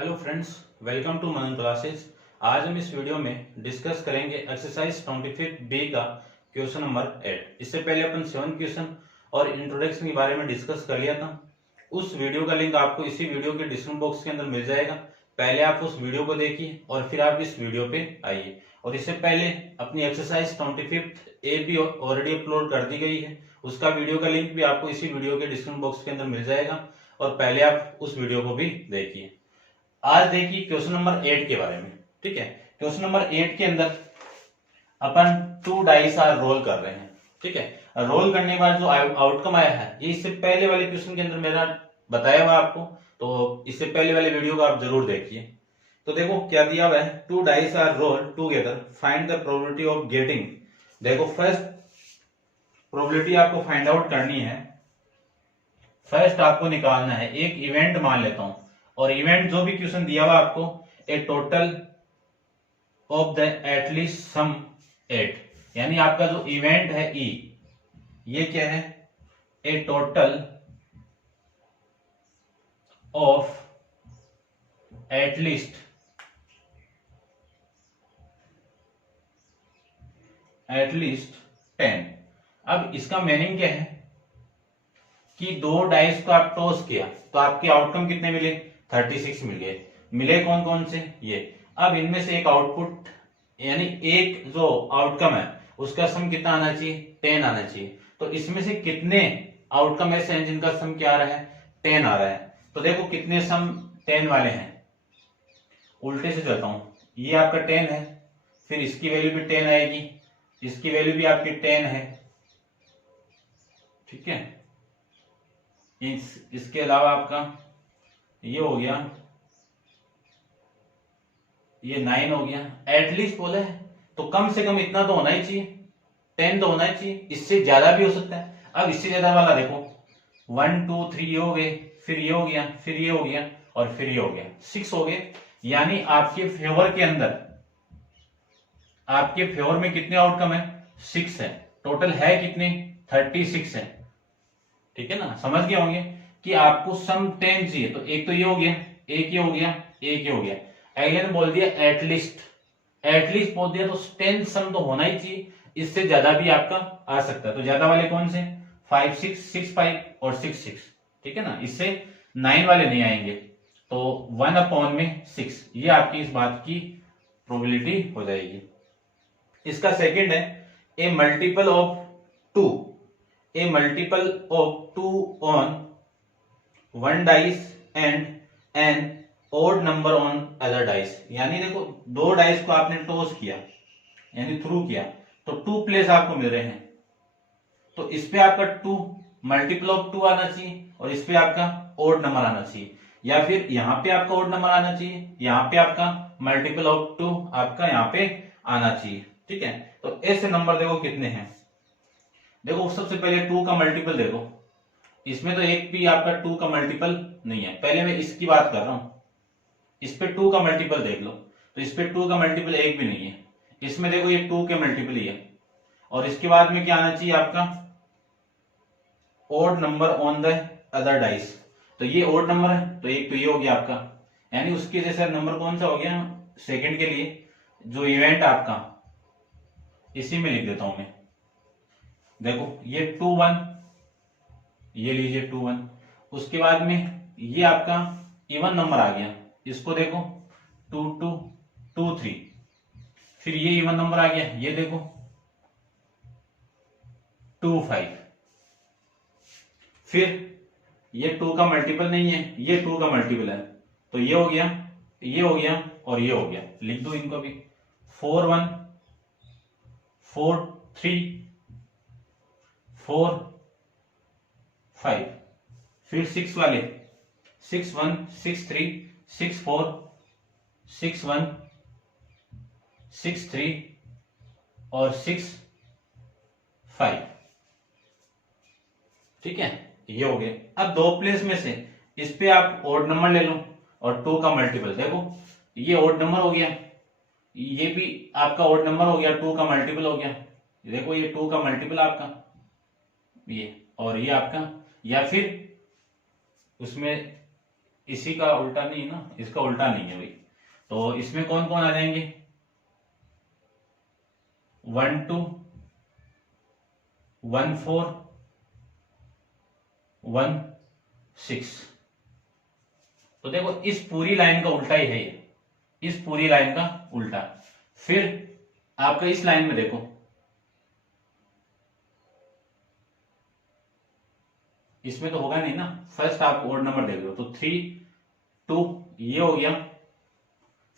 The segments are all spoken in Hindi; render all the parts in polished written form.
Hello friends, welcome to Manan classes. आज हम इस वीडियो में डिस्कस करेंगे एक्सरसाइज 25 बी का क्वेश्चन नंबर 8। इससे पहले अपन 7 क्वेश्चन और इंट्रोडक्शन के बारे में डिस्कस कर लिया था। उस वीडियो का लिंक आपको इसी वीडियो के डिस्क्रिप्शन बॉक्स के अंदर मिल जाएगा। पहले आप उस वीडियो को देखिए और फिर आप इस वीडियो पे आइए। और इससे पहले अपनी एक्सरसाइज 25 ए भी ऑलरेडी अपलोड कर दी गई है, उसका वीडियो का लिंक भी आपको इसी वीडियो के डिस्क्रिप्शन बॉक्स के अंदर मिल जाएगा और पहले आप उस वीडियो को भी देखिए। आज देखिए क्वेश्चन नंबर 8 के बारे में। ठीक है, क्वेश्चन नंबर 8 के अंदर अपन 2 डाइस आर रोल कर रहे हैं। ठीक है, रोल करने के बाद जो आउटकम आया है ये इससे पहले वाले क्वेश्चन के अंदर मेरा बताया हुआ आपको, तो इससे पहले वाले वीडियो को आप जरूर देखिए। तो देखो क्या दिया हुआ है, 2 dice are roll together, find the probability of getting. देखो फर्स्ट प्रोबेबिलिटी आपको फाइंड आउट करनी है। फर्स्ट आपको निकालना है, एक इवेंट मान लेता हूं, और इवेंट जो भी क्वेश्चन दिया हुआ आपको, a total of the at least sum 8, यानी आपका जो इवेंट है ई, ये क्या है, ए टोटल ऑफ एटलीस्ट 10। अब इसका मीनिंग क्या है कि 2 डाइस को आप टॉस किया तो आपके आउटकम कितने मिले, 36 मिल गए। मिले कौन कौन से, ये। अब इनमें से एक आउटपुट यानी एक जो आउटकम है उसका सम कितना आना चाहिए, 10 आना चाहिए। तो इसमें से कितने आउटकम ऐसे हैं जिनका सम क्या आ रहा है, 10 आ रहा है। तो देखो कितने सम 10 वाले हैं, उल्टे से चलता हूं, ये आपका 10 है, फिर इसकी वैल्यू भी 10 आएगी, इसकी वैल्यू भी आपकी 10 है। ठीक है, इसके अलावा आपका ये हो गया, ये 9 हो गया। एटलीस्ट बोला है तो कम से कम इतना तो होना ही चाहिए, 10 तो होना ही चाहिए, इससे ज्यादा भी हो सकता है। अब इससे ज्यादा वाला देखो, 1 2 3 ये हो गए, फिर ये हो गया, फिर ये हो गया और फिर ये हो गया, 6 हो गए। यानी आपके फेवर के अंदर, आपके फेवर में कितने आउटकम है, 6 है। टोटल है कितने, 36 है। ठीक है ना, समझ गए होंगे कि आपको सम 10 चाहिए। तो एक तो ये हो गया, एक ये हो गया, एक ये हो गया। अगले ने बोल दिया एटलीस्ट, एटलीस्ट बोल दिया तो 10 सम तो होना ही चाहिए, इससे ज्यादा भी आपका आ सकता है। तो ज्यादा वाले कौन से, 5 6 6 5 और 6 6। ठीक है ना, इससे 9 वाले नहीं आएंगे। तो 1/6 ये आपकी इस बात की प्रोबेबिलिटी हो जाएगी। इसका सेकंड है, ए multiple of 2, a multiple of 2 on one dice and an odd number on other dice। यानी देखो 2 डाइस को आपने टॉस किया यानी थ्रू किया, तो 2 प्लेस आपको मिल रहे हैं। तो इस पे आपका 2 मल्टीपल ऑफ 2 आना चाहिए और इस पे आपका ओड नंबर आना चाहिए, या फिर यहां पे आपका ओड नंबर आना चाहिए, यहां पे आपका मल्टीपल ऑफ 2 आपका यहां पे आना चाहिए। ठीक है, तो ऐसे नंबर देखो कितने हैं। देखो सबसे पहले 2 का मल्टीपल देखो, इसमें तो एक भी आपका 2 का मल्टीपल नहीं है। पहले मैं इसकी बात कर रहा हूं, इस पे 2 का मल्टीपल देख लो, तो इस पे 2 का मल्टीपल एक भी नहीं है। इसमें देखो ये 2 के मल्टीपल ही है। और इसके बाद में क्या आना चाहिए आपका, odd number on the other dice. तो ये ओड नंबर है, तो एक तो ये हो गया आपका, यानी उसके जैसा नंबर कौन सा हो गया सेकंड के लिए, जो इवेंट आपका, इसी में लिख देता हूं मैं। देखो ये 2 1, ये लीजिए 2 1। उसके बाद में ये आपका इवन नंबर आ गया, इसको देखो 2 2 2 3। फिर ये इवन नंबर आ गया, ये देखो 2 5। फिर ये 2 का मल्टीपल नहीं है, ये 2 का मल्टीपल है, तो ये हो गया, ये हो गया और ये हो गया। लिख दो इनको भी, 4 1 4 3 4 5। फिर 6 वाले, 6 1 6 3 6 4 6 1 6 3 और 6 5। ठीक है, ये हो गए। अब 2 प्लेस में से इस पे आप ओड नंबर ले लो और 2 का मल्टीपल देखो, ये ओड नंबर हो गया, ये भी आपका ओड नंबर हो गया, 2 का मल्टीपल हो गया। देखो ये 2 का मल्टीपल आपका ये, और ये आपका, या फिर उसमें इसी का उल्टा नहीं है ना, इसका उल्टा नहीं है भाई। तो इसमें कौन कौन आ जाएंगे, 1 2 1 4 1 6। तो देखो इस पूरी लाइन का उल्टा ही है ये, इस पूरी लाइन का उल्टा। फिर आपका इस लाइन में देखो, इसमें तो होगा नहीं ना, फर्स्ट आप ओड नंबर देख रहे हो, तो 3 2 ये हो गया,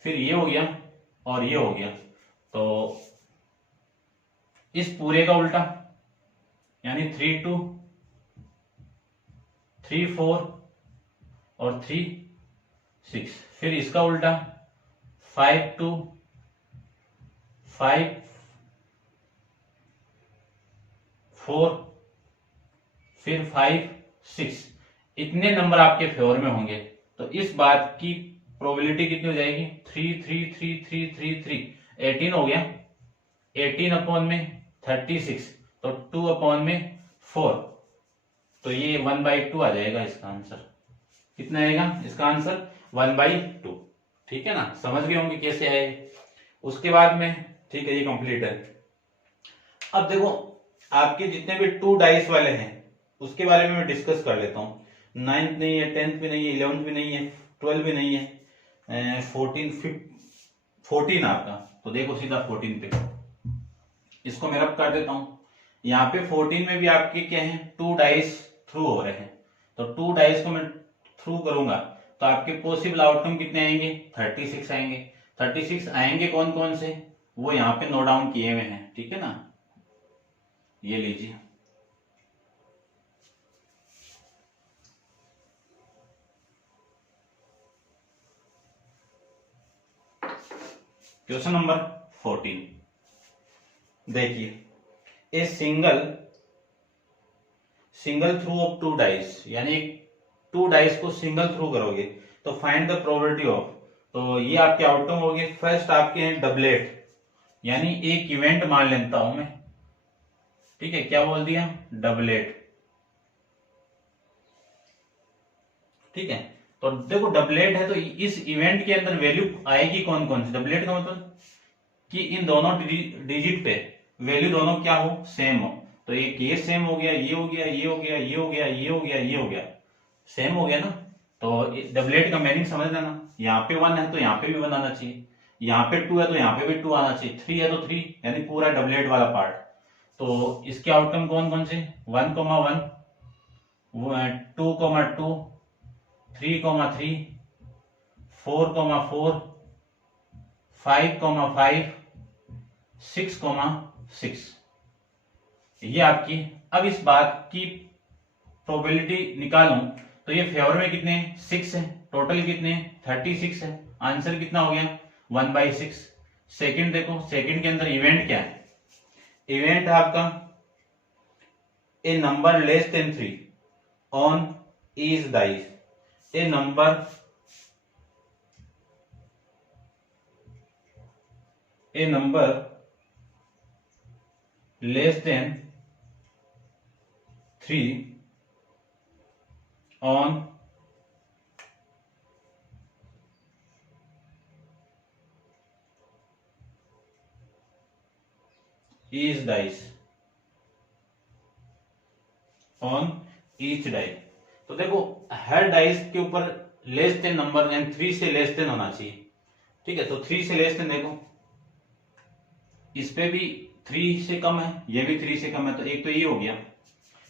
फिर ये हो गया और ये हो गया। तो इस पूरे का उल्टा यानी 3 2 3 4 और 3 6। फिर इसका उल्टा 5 2 5 4 फिर 5 6। इतने नंबर आपके फेवर में होंगे तो इस बात की प्रोबेबिलिटी कितनी हो जाएगी, 3 3 3 3 3 3 18 हो गया। 18 अपॉन में 36 तो 2 अपॉन में 4, तो ये 1/2 आ जाएगा इसका आंसर। कितना आएगा इसका आंसर, 1/2। ठीक है ना, समझ गए होंगे कैसे आए। उसके बाद में ठीक है, ये कंप्लीट है। अब देखो आपके जितने भी 2 डाइस वाले हैं उसके बारे में मैं डिस्कस कर लेता हूँ। 9th नहीं है, 10th भी नहीं है, 11th भी नहीं है, 12 भी नहीं है, 14 आपका। तो देखो सीधा 14 पे इसको मैं रब कर देता हूं। यहाँ पे 14 में भी आपके क्या है, 2 डाइस थ्रू हो रहे हैं। तो 2 डाइस को मैं थ्रू करूंगा तो आपके पॉसिबल आउटकम कितने आएंगे, 36 आएंगे। 36 आएंगे कौन कौन से, वो यहाँ पे नोट डाउन किए हुए हैं। ठीक है ना, ये लीजिए। क्वेश्चन नंबर 14 देखिए, a single through of 2 dice, यानी 2 डाइस को सिंगल थ्रू करोगे तो फाइंड द प्रोबेबिलिटी ऑफ। तो ये आपके आउटकम हो गए। फर्स्ट आपके हैं डबलेट, यानी एक इवेंट मान लेता हूं मैं। ठीक है, क्या बोल दिया, डबलेट। ठीक है, तो देखो डबलेट है तो इस इवेंट के अंदर वैल्यू आएगी कौन कौन सी, डबलेट का मतलब कि इन दोनों डिजिट पे वैल्यू दोनों क्या हो, सेम हो। तो एक ये सेम हो गया, ये हो गया, ये हो गया, ये हो गया, ये हो गया, ये हो गया, सेम हो गया ना। तो डबलेट का मीनिंग समझ लेना, यहाँ पे 1 है तो यहाँ पे भी 1 आना चाहिए, यहाँ पे 2 है तो यहाँ पे भी 2 आना चाहिए, 3 है तो 3, यानी पूरा डबलेट वाला पार्ट। तो इसके आउटकम कौन कौन से, 1 1 2 2 3 3 4 4 5 5 6 6। ये आपकी, अब इस बात की प्रोबेबिलिटी निकालूं तो ये फेवर में कितने 6 है, टोटल कितने 36 है। आंसर कितना हो गया 1/6। सेकंड देखो, सेकंड के अंदर इवेंट क्या है, इवेंट है आपका a number less than 3 on each dice. A number less than 3 on each dice on each die। तो देखो हर डाइस के ऊपर लेस देन नंबर यानी 3 से लेस देन होना चाहिए। ठीक है, तो 3 से लेस देन देखो, इस पे भी 3 से कम है, ये भी 3 से कम है, तो एक तो ये हो गया।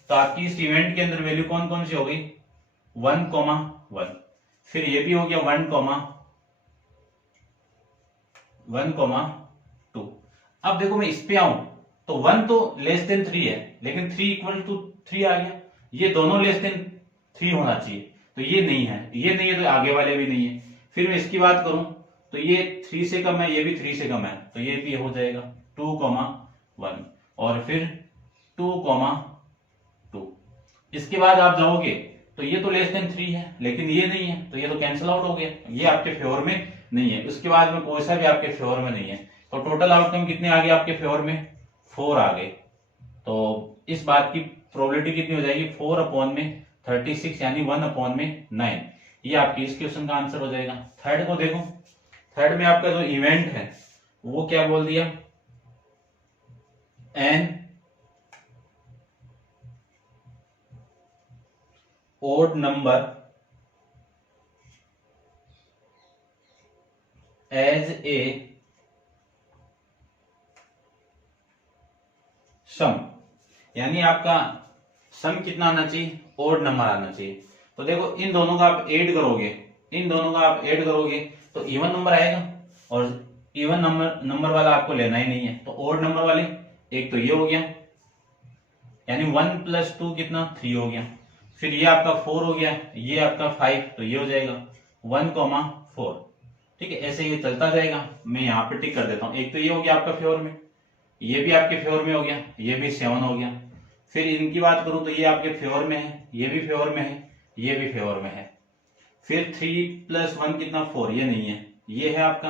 तो आपकी इस इवेंट के अंदर वैल्यू कौन कौन सी हो गई, 1 1, फिर ये भी हो गया 1 2। अब देखो मैं इस पे आऊं तो 1 तो लेस देन 3 है, लेकिन 3 इक्वल टू 3 आ गया। ये दोनों लेस देन 3 होना चाहिए, तो ये नहीं है, ये नहीं है तो आगे वाले भी नहीं है। फिर मैं इसकी बात करूं तो ये 3 से कम है, ये भी 3 से कम है, तो ये भी हो जाएगा 2 1 और फिर 2 2। इसके बाद आप जाओगे तो ये तो लेस देन 3 है, लेकिन ये नहीं है, तो ये तो कैंसिल आउट हो गया, ये आपके फेवर में नहीं है। उसके बाद में कोई सा भी आपके फेवर में नहीं है, तो टोटल आउटकम कितने आ गए आपके फेवर में, 4 आ गए। तो इस बात की प्रोबेबिलिटी कितनी हो जाएगी, 4 अपॉन में 36 यानी 1 अपॉन में 9। ये आपकी इस क्वेश्चन का आंसर हो जाएगा। थर्ड को देखो, थर्ड में आपका जो इवेंट है वो क्या बोल दिया, an odd number as a sum, यानी आपका सम कितना आना चाहिए, ओड नंबर आना चाहिए। तो देखो इन दोनों का आप ऐड करोगे, इन दोनों का आप ऐड करोगे तो इवन नंबर आएगा, और इवन नंबर वाला आपको लेना ही नहीं है, तो ओड नंबर वाले एक तो ये हो गया, यानी 1 + 2 कितना 3 हो गया। फिर ये आपका 4 हो गया, ये आपका 5, तो ये हो जाएगा 1,4। ठीक है, ऐसे ये चलता जाएगा। मैं यहाँ पे टिक कर देता हूँ। एक तो ये हो गया आपका फेवर में, ये भी आपके फेवर में हो गया, ये भी 7 हो गया। फिर इनकी बात करूं तो ये आपके फेवर में है, ये भी फेवर में है, ये भी फेवर में है। फिर 3 + 1 कितना 4, ये नहीं है, ये है आपका।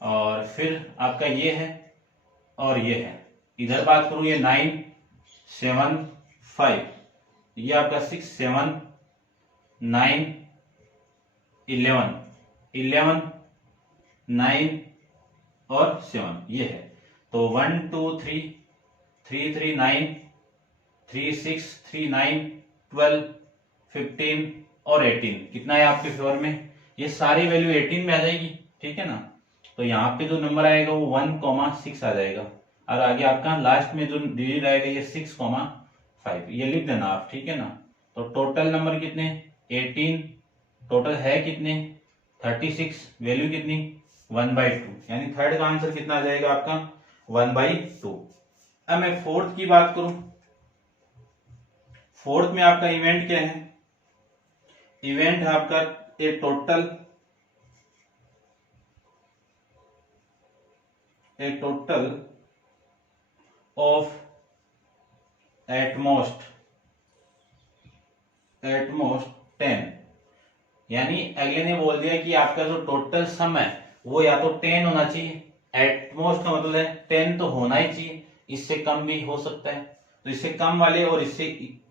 और फिर आपका ये है और ये है। इधर बात करूं ये 9 7 5, ये आपका 6 7 9 11 11 9 और 7, ये है। तो 1 2 3 3 3 9 3 6 3 9 12 15 और 18, कितना है आपके फेवर में, ये सारी वैल्यू 18 में आ जाएगी। ठीक है ना, तो यहाँ पे जो नंबर आएगा वो 1,6 आ जाएगा, और आगे आपका लास्ट में जो डिजिट आएगा ये 6,5, ये लिख देना आप। ठीक है ना, तो टोटल नंबर कितने 18, टोटल है कितने 36, वैल्यू कितनी 1/2, यानी थर्ड का आंसर कितना आ जाएगा आपका 1/2। अब मैं फोर्थ की बात करूं, फोर्थ में आपका इवेंट क्या है, इवेंट है आपका ए टोटल ऑफ एटमोस्ट 10, यानी अगले ने बोल दिया कि आपका जो टोटल सम है वो या तो 10 होना चाहिए, एटमोस्ट का मतलब है 10 तो होना ही चाहिए, इससे कम भी हो सकता है। तो इससे कम वाले और इससे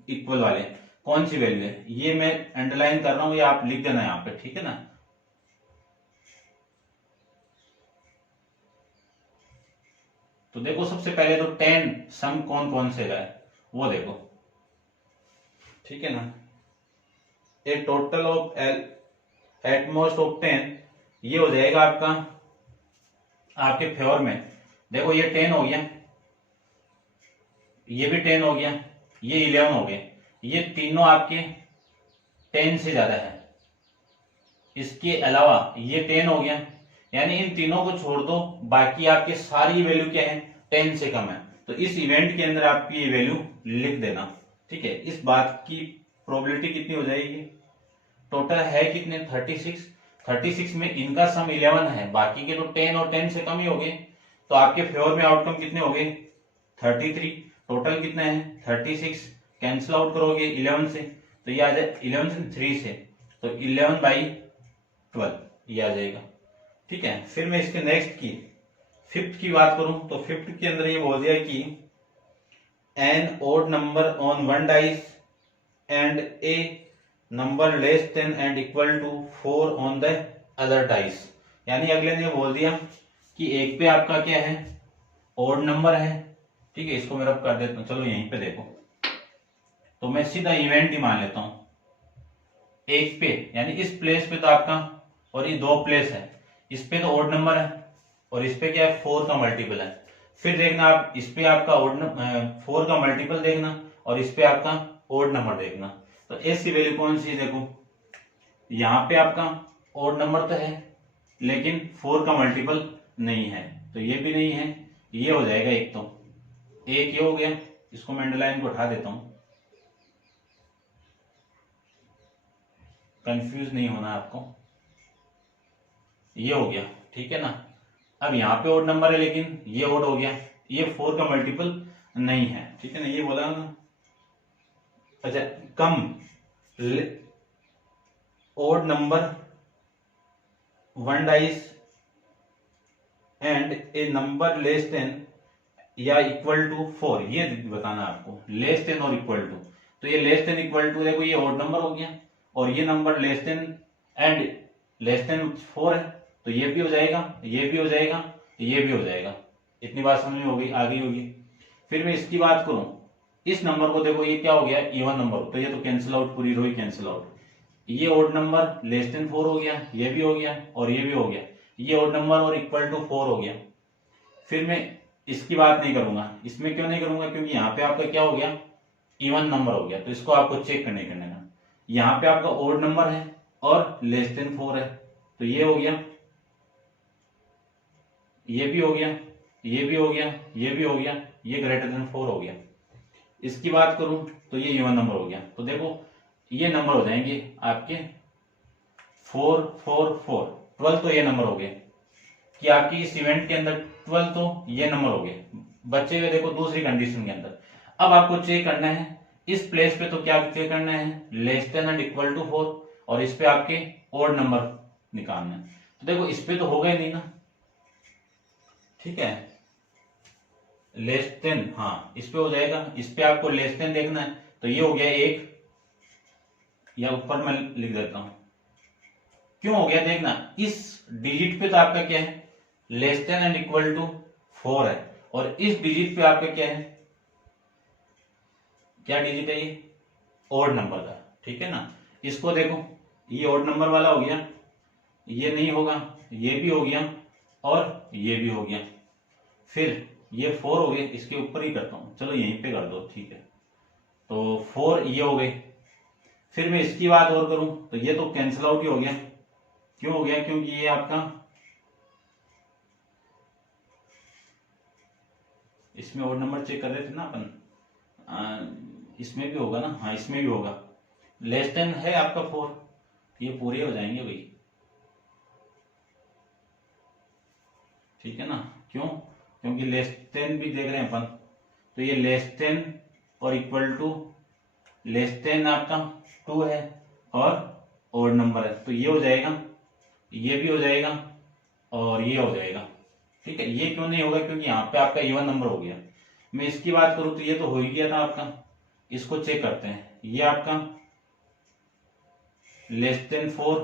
इक्वल वाले कौन सी वैल्यू है, ये मैं अंडरलाइन कर रहा हूं, ये आप लिख देना यहाँ पे। ठीक है ना, तो देखो सबसे पहले तो 10 सम कौन कौन से है वो देखो। ठीक है ना, ए टोटल ऑफ एटमोस्ट ऑफ 10, ये हो जाएगा आपका आपके फेवर में। देखो ये 10 हो गया, ये भी 10 हो गया, ये 11 हो गए, ये तीनों आपके 10 से ज्यादा है। इसके अलावा ये 10 हो गया, यानी इन तीनों को छोड़ दो, बाकी आपके सारी वैल्यू क्या है 10 से कम है। तो इस इवेंट के अंदर आपकी ये वैल्यू लिख देना। ठीक है, इस बात की प्रोबेबिलिटी कितनी हो जाएगी, टोटल है कितने 36, 36 में इनका सम 11 है, बाकी के तो 10 और 10 से कम ही हो गए, तो आपके फेवर में आउटकम कितने हो गए 33। टोटल कितना है 36, कैंसिल आउट करोगे 11 से तो ये आ जाए 11 से 3 से, तो 11/12 ये आ जाएगा। ठीक है, फिर मैं इसके नेक्स्ट की फिफ्थ की बात करूं तो फिफ्थ के अंदर ये बोल दिया कि an odd number on one dice and a number less than and equal to 4 on the other dice, यानी अगले ने बोल दिया कि एक पे आपका क्या है ओड नंबर है। ठीक है, इसको मैं रब कर देता हूं, चलो यहीं पे देखो, तो मैं सीधा इवेंट ही मान लेता हूं। एक पे यानी इस प्लेस पे तो आपका, और ये दो प्लेस है, इस पे तो ओड नंबर है और इस पे क्या है 4 का मल्टीपल है। फिर देखना आप इस पे आपका 4 का मल्टीपल देखना और इस पे आपका ओड नंबर देखना, तो ऐसी वैल्यू कौन सी देखो, यहाँ पे आपका ओड नंबर तो है लेकिन 4 का मल्टीपल नहीं है, तो ये भी नहीं है, ये हो जाएगा एक, तो एक ये हो गया, इसको मैं अंडरलाइन को उठा देता हूं, कंफ्यूज नहीं होना आपको, ये हो गया। ठीक है ना, अब यहाँ पे ओड नंबर है लेकिन ये ओड हो गया, ये 4 का मल्टीपल नहीं है। ठीक है ना, ये बोला ना, अच्छा come odd number on dice and a number less than या इक्वल टू 4, ये बताना आपको, लेस देन और इक्वल टू। तो ये लेस देन इक्वल टू, देखो ये ऑड नंबर हो गया, और ये number less than and less than 4 है, तो ये भी हो जाएगा, ये भी हो जाएगा, ये भी हो जाएगा। इतनी बात समझ में हो गई, आ गई होगी। फिर मैं इसकी बात करूं, इस नंबर को देखो, ये क्या हो गया, इवन नंबर, तो ये तो कैंसिल आउट, पूरी रो ही कैंसिल आउट। ये ऑड नंबर लेस देन 4 हो गया, ये भी हो गया और ये भी हो गया, ये ऑड नंबर और इक्वल टू 4 हो गया। फिर मैं इसकी बात नहीं करूंगा, इसमें क्यों नहीं करूंगा, क्योंकि यहाँ पे आपका क्या हो गया, इवन नंबर हो गया, तो इसको आपको चेक करने का। यहाँ पे आपका ऑड नंबर है और लेस देन 4 है, तो ये हो गया, ये भी हो गया, ये भी हो गया, ये भी हो गया, ये ग्रेटर देन 4 हो गया। इसकी बात करूं तो ये इवन नंबर हो गया, तो देखो ये नंबर हो जाएंगे आपके 4 4 4, 12 तो ये नंबर हो गए कि आपकी इस इवेंट के अंदर 12 तो ये नंबर हो गए बच्चे हुए। देखो दूसरी कंडीशन के अंदर अब आपको चेक करना है इस प्लेस पे, तो क्या चेक करना है, less than and equal to 4, और इस पे आपके ओड नंबर निकालना है। तो देखो इस पे तो होगा ही नहीं ना, ठीक है, लेस देन, हाँ इस पे हो जाएगा, इस पे आपको लेस देन देखना है, तो ये हो गया 1, या ऊपर मैं लिख देता हूं क्यों हो गया, देखना इस डिजिट पे तो आपका क्या है, less than and equal to 4 है, और इस डिजिट पे आपका क्या है, क्या डिजिट है ये, ओड नंबर का, ठीक है ना। इसको देखो ये ओड नंबर वाला हो गया, ये नहीं होगा, ये भी हो गया और ये भी हो गया, फिर ये 4 हो गए, इसके ऊपर ही करता हूं, चलो यहीं पे कर दो, ठीक है, तो 4 ये हो गए। फिर मैं इसकी बात और करूं तो ये तो कैंसिल आउट ही हो गया, क्यों हो गया, क्योंकि ये आपका इसमें ओड नंबर चेक कर रहे थे ना अपन, इसमें भी होगा ना, हाँ इसमें भी होगा, लेस देन है आपका 4, ये पूरे हो जाएंगे भाई, ठीक है ना। क्यों, क्योंकि लेस देन भी देख रहे हैं अपन, तो ये लेस देन और इक्वल टू, लेस देन आपका 2 है और ओड नंबर है, तो ये हो जाएगा, ये भी हो जाएगा और ये हो जाएगा, ठीक है। ये क्यों नहीं होगा, क्योंकि यहाँ पे आपका इवन नंबर हो गया। मैं इसकी बात करूं तो ये तो हो ही गया था आपका, इसको चेक करते हैं, ये आपका लेस देन 4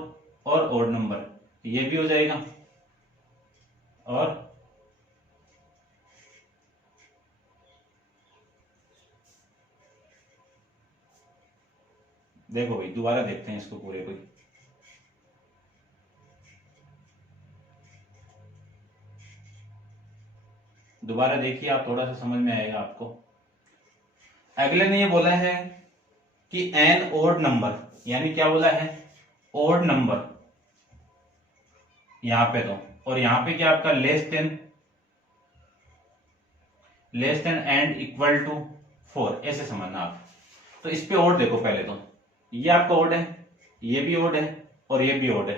और ओड नंबर, ये भी हो जाएगा, और देखो भाई दोबारा देखते हैं इसको पूरे को, दोबारा देखिए आप, थोड़ा सा समझ में आएगा आपको। अगले ने ये बोला है कि एन ओड नंबर, यानी क्या बोला है, ओड नंबर यहां पे तो, और यहां पे क्या आपका less than and equal to 4, ऐसे समझना आप। तो इस पे ओड देखो पहले तो, ये आपका ओड है, ये भी ओड है और ये भी ओड है,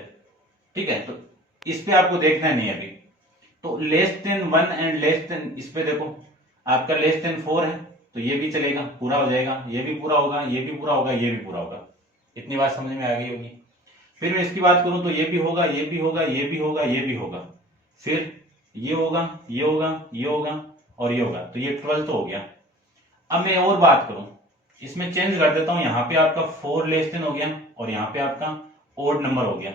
ठीक है, तो इस पे आपको देखना नहीं है अभी। तो less than 1 and less than, इस पे देखो आपका लेस देन 4 है, तो ये भी चलेगा, पूरा हो जाएगा, ये भी पूरा होगा, ये भी पूरा होगा, ये भी पूरा होगा। इतनी बात समझ में आ गई होगी। फिर मैं इसकी बात करूं तो ये भी होगा, ये भी होगा, ये भी होगा, ये भी होगा, फिर ये होगा, ये होगा, ये होगा और ये होगा, तो ये 12 तो हो गया। अब मैं और बात करूं, इसमें चेंज कर देता हूं, यहां पे आपका 4 लेस देन हो गया और यहां पे आपका ओड नंबर हो गया।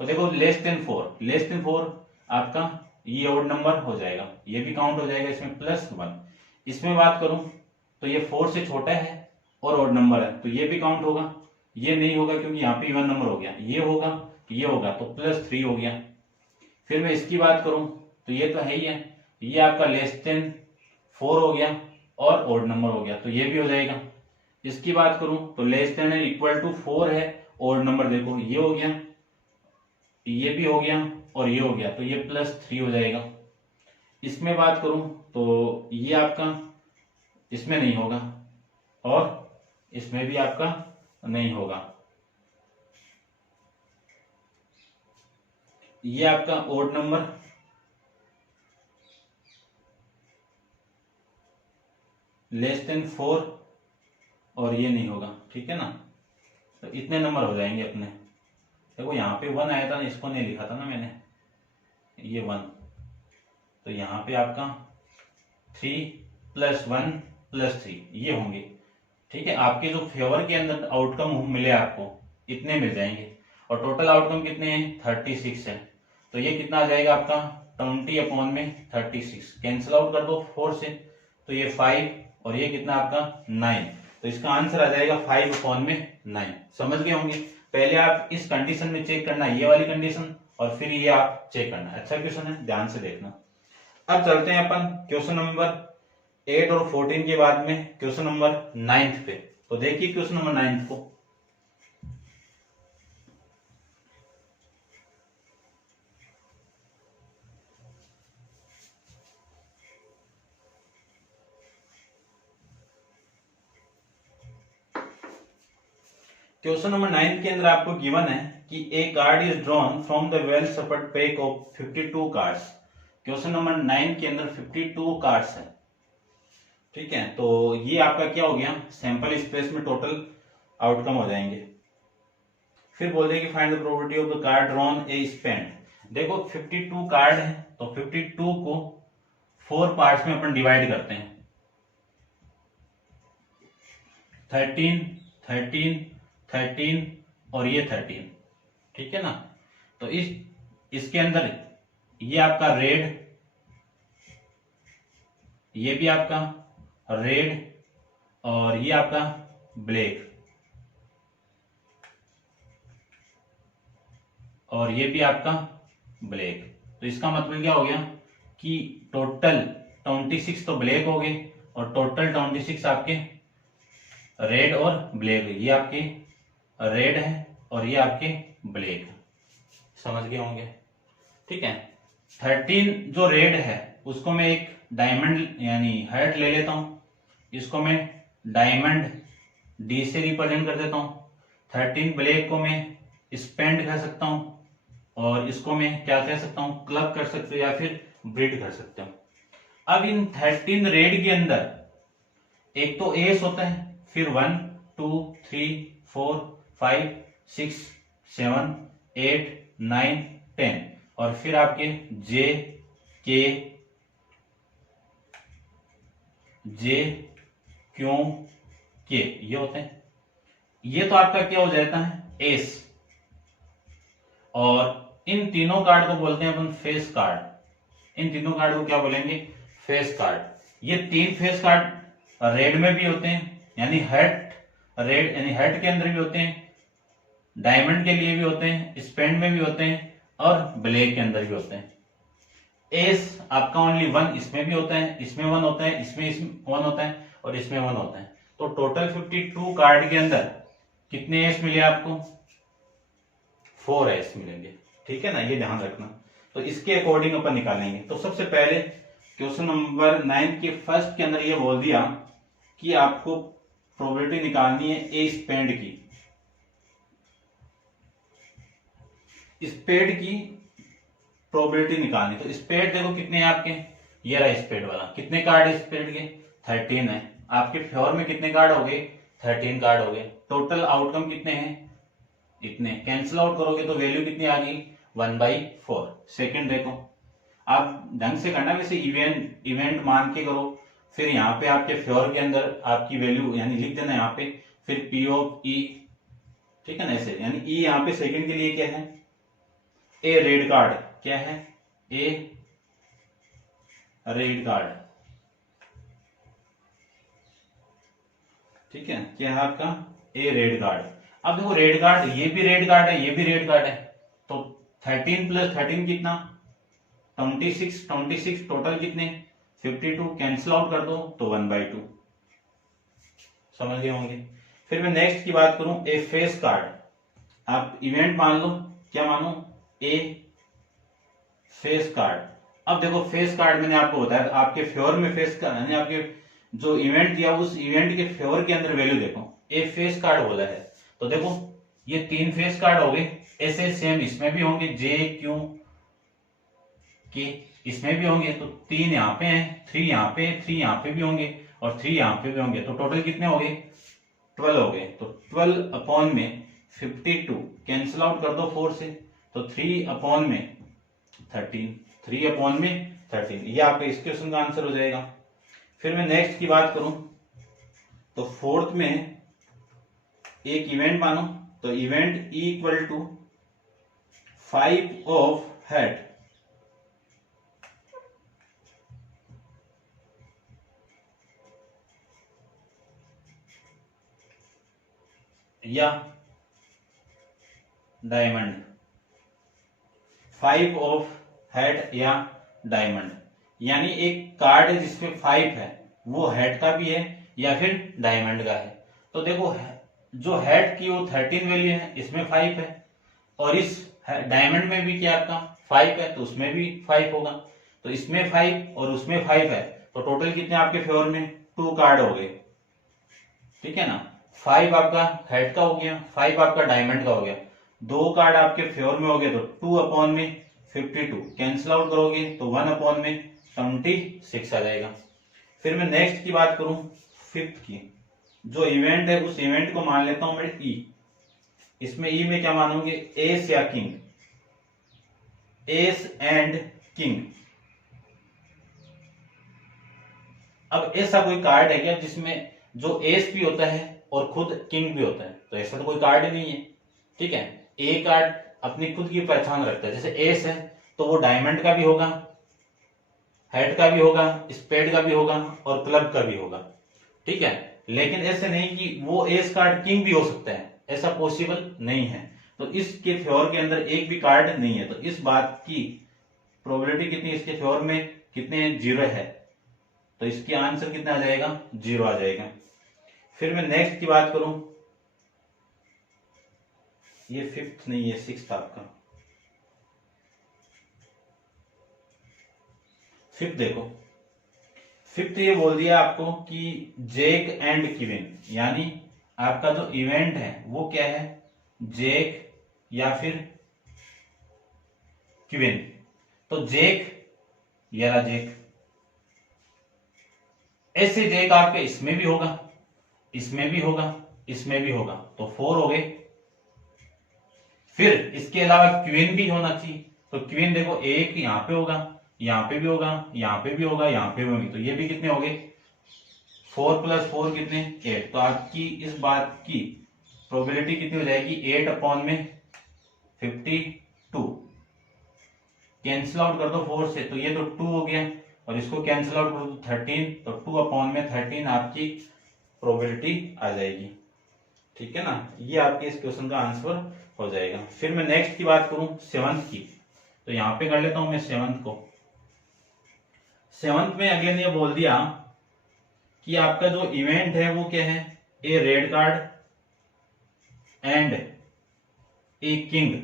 तो देखो लेस देन 4 आपका ये ओड नंबर हो जाएगा, ये भी काउंट हो जाएगा, इसमें +1। इसमें बात करूं तो ये 4 से छोटा है और ओड नंबर है, तो ये भी काउंट होगा, ये नहीं होगा क्योंकि यहाँ पे इवन नंबर हो गया, ये होगा, ये होगा, तो +3 हो गया। फिर मैं इसकी बात करूं तो ये तो है ही है, ये आपका लेस देन 4 हो गया और ओड नंबर हो गया, तो ये भी हो जाएगा। इसकी बात करूं तो लेस देन इक्वल टू 4 है, ओड नंबर देखो ये हो गया, ये भी हो गया और ये हो गया, तो ये +3 हो जाएगा। इसमें बात करूं तो ये आपका इसमें नहीं होगा और इसमें भी आपका नहीं होगा, ये आपका ओड नंबर लेस देन 4 और ये नहीं होगा, ठीक है ना। तो इतने नंबर हो जाएंगे अपने। देखो यहाँ पे 1 आया था ना, इसको नहीं लिखा था ना मैंने, ये 1, तो यहाँ पे आपका 3 + 1 + 3 ये होंगे। ठीक है, आपके जो फेवर के अंदर आउटकम मिले आपको इतने मिल जाएंगे, और टोटल आउटकम कितने हैं 36 है। तो ये कितना आ जाएगा आपका 20/36, कैंसिल आउट कर दो 4 से, तो ये 5 और ये कितना आपका 9। तो इसका आंसर आ जाएगा 5/9। समझ गए होंगे। पहले आप इस कंडीशन में चेक करना, ये वाली कंडीशन, और फिर ये आप चेक करना। अच्छा क्वेश्चन है, ध्यान से देखना। अब चलते हैं अपन क्वेश्चन नंबर 8 और 14 के बाद में क्वेश्चन नंबर 9 पे। तो देखिए क्वेश्चन नंबर 9 को। क्वेश्चन नंबर 9 के अंदर आपको गिवन है कि a card is drawn from the well shuffled pack of 52 cards. Question number 9 के अंदर 52 कार्ड्स है। ठीक है, तो ये आपका क्या हो गया, सैंपल स्पेस में टोटल आउटकम हो जाएंगे। फिर बोल देंगे find the probability of the card drawn A spend. देखो 52 कार्ड है, तो 52 को 4 पार्ट्स में अपन डिवाइड करते हैं, 13 13 13 और ये 13। ठीक है ना। तो इसके अंदर ये आपका रेड, ये भी आपका रेड, और ये आपका ब्लैक, और ये भी आपका ब्लैक। तो इसका मतलब क्या हो गया कि टोटल 26 तो ब्लैक हो गए, और टोटल 26 आपके रेड और ब्लैक है। ये आपके रेड है और ये आपके ब्लैक है। समझ गए होंगे। ठीक है, 13 जो रेड है उसको मैं एक डायमंड यानी हार्ट ले लेता हूं, इसको मैं डायमंड डी से रिप्रेजेंट कर देता हूं। 13 ब्लैक को मैं स्पेंड कह सकता हूं, और इसको मैं क्या कह सकता हूं, क्लब कर सकते हो या फिर ब्रिड कर सकते हो। अब इन 13 रेड के अंदर एक तो एस होता है, फिर 1 2 3 4 5 6 7 8 9 10, और फिर आपके जे क्यू के ये होते हैं। ये तो आपका क्या हो जाता है एस, और इन तीनों कार्ड को बोलते हैं अपन फेस कार्ड। इन तीनों कार्ड को क्या बोलेंगे, फेस कार्ड। ये 3 फेस कार्ड रेड में भी होते हैं, यानी हर्ट रेड यानी हर्ट के अंदर भी होते हैं, डायमंड के लिए भी होते हैं, स्पेंड में भी होते हैं, और ब्लैक के अंदर भी होते हैं। एस आपका ओनली 1 इसमें भी होता है, इसमें 1 होता है, इसमें 1 होता है, और इसमें 1 होता है। तो टोटल 52 कार्ड के अंदर कितने एस मिले आपको, 4 एस मिलेंगे। ठीक है ना, ये ध्यान रखना। तो इसके अकॉर्डिंग अपन निकालेंगे। तो सबसे पहले क्वेश्चन नंबर 9 के फर्स्ट के अंदर ये बोल दिया कि आपको प्रोबेबिलिटी निकालनी है ए स्पेंड की। स्पेड की प्रोबेबिलिटी निकालनी। तो स्पेड देखो कितने हैं आपके, ये रहा स्पेड वाला। कितने कार्ड है स्पेड के, 13 है। आपके फेवर में कितने कार्ड हो गए, 13 कार्ड हो गए। टोटल आउटकम कितने हैं, इतने। कैंसिल आउट करोगे तो वैल्यू कितनी आ गई, 1/4। सेकंड देखो, आप ढंग से करना, वैसे इवेंट मान के करो। फिर यहाँ पे आपके फेवर के अंदर आपकी वैल्यू यानी लिख देना यहाँ पे, फिर पी ऑफ ई। ठीक है ना, ऐसे यानी ई यहाँ पे सेकंड के लिए क्या है, ए रेड कार्ड। क्या है, ए रेड कार्ड। ठीक है, क्या है आपका, ए रेड कार्ड। अब देखो रेड कार्ड, ये भी रेड कार्ड है, ये भी रेड कार्ड है। तो 13 + 13 कितना, 26। 26 टोटल कितने, 52। कैंसिल आउट कर दो तो 1/2। समझ गए होंगे। फिर मैं नेक्स्ट की बात करूं, ए फेस कार्ड। आप इवेंट मान लो, क्या मानो, ए फेस कार्ड। अब देखो फेस कार्ड मैंने आपको बताया, आपके फेवर में फेस कार्ड यानी आपके जो इवेंट दिया उस इवेंट के फेवर के अंदर वैल्यू देखो, ए फेस कार्ड बोला है। तो देखो ये 3 फेस कार्ड हो गए, ऐसे सेम इसमें भी होंगे, जे क्यू के इसमें भी होंगे। तो 3 यहाँ पे हैं, 3 यहाँ पे, 3 यहाँ पे भी होंगे, और 3 यहाँ पे भी होंगे। तो टोटल कितने हो गए, 12 हो गए। तो 12 अपॉन में 52, कैंसिल आउट कर दो 4 से, तो 3 अपॉन में 13, 3 अपॉन में 13। ये आपका इस क्वेश्चन का आंसर हो जाएगा। फिर मैं नेक्स्ट की बात करूं तो फोर्थ में एक इवेंट मानो, तो event E equal to 5 of head या डायमंड, 5 ऑफ हेड या डायमंड, यानी एक कार्ड है जिसपे 5 है, वो हेड का भी है या फिर डायमंड का है। तो देखो जो हेड की वो 13 वैल्यू है, इसमें 5 है, और इस डायमंड में भी क्या आपका 5 है, तो उसमें भी 5 होगा। तो इसमें 5 और उसमें 5 है, तो टोटल कितने आपके फेवर में 2 कार्ड हो गए, ठीक है ना। 5 आपका हेड का हो गया, 5 आपका डायमंड का हो गया, 2 कार्ड आपके फेवर में हो गए, तो 2 अपॉन में 52 कैंसिल आउट करोगे तो 1 अपॉन में 26 आ जाएगा। फिर मैं नेक्स्ट की बात करूं फिफ्थ की, जो इवेंट है उस इवेंट को मान लेता हूं मैं ई। इसमें ई में क्या मानोगे, एस या किंग, एस एंड किंग। अब ऐसा कोई कार्ड है क्या जिसमें जो एस भी होता है और खुद किंग भी होता है, तो ऐसा तो कोई कार्ड ही नहीं है, ठीक है। ए कार्ड अपनी खुद की पहचान रखता है, जैसे एस है तो वो डायमंड का भी होगा, हेड का भी होगा, स्पेड का भी होगा और क्लब का भी होगा, ठीक है। लेकिन ऐसे नहीं कि वो एस कार्ड किंग भी हो सकता है, ऐसा पॉसिबल नहीं है। तो इसके फेवर के अंदर एक भी कार्ड नहीं है, तो इस बात की प्रोबेबिलिटी कितनी, इसके फेवर में कितने 0 है, तो इसकी आंसर कितना आ जाएगा 0 आ जाएगा। फिर मैं नेक्स्ट की बात करूं, ये फिफ्थ नहीं है, सिक्स्थ आपका। फिफ्थ देखो, फिफ्थ ये बोल दिया आपको कि जेक एंड क्वीन, यानी आपका जो इवेंट है वो क्या है, जेक या फिर क्वीन। तो जेक या जेक, ऐसे जेक आपके इसमें भी होगा, इसमें भी होगा, इसमें भी होगा, तो 4 हो गए। फिर इसके अलावा क्वीन भी होना चाहिए, तो क्वीन देखो एक यहां पे होगा, यहां पे भी होगा, यहां पे भी होगा, यहां पे भी होगी, तो ये भी कितने हो गए 4 + 4 कितने 8। तो आपकी इस बात की प्रोबेबिलिटी कितनी हो जाएगी 8 अपॉन में 52, कैंसिल आउट कर दो 4 से, तो ये तो 2 हो गया, और इसको कैंसिल आउट कर दो 13, तो 2 अपॉन में 13 आपकी प्रोबेबिलिटी आ जाएगी, ठीक है ना। ये आपके इस क्वेश्चन का आंसर हो जाएगा। फिर मैं नेक्स्ट की बात करूं सेवंथ की, तो यहां पे कर लेता हूं मैं सेवंथ को। सेवंथ में अगले ने बोल दिया कि आपका जो इवेंट है वो क्या है, a red card and a king,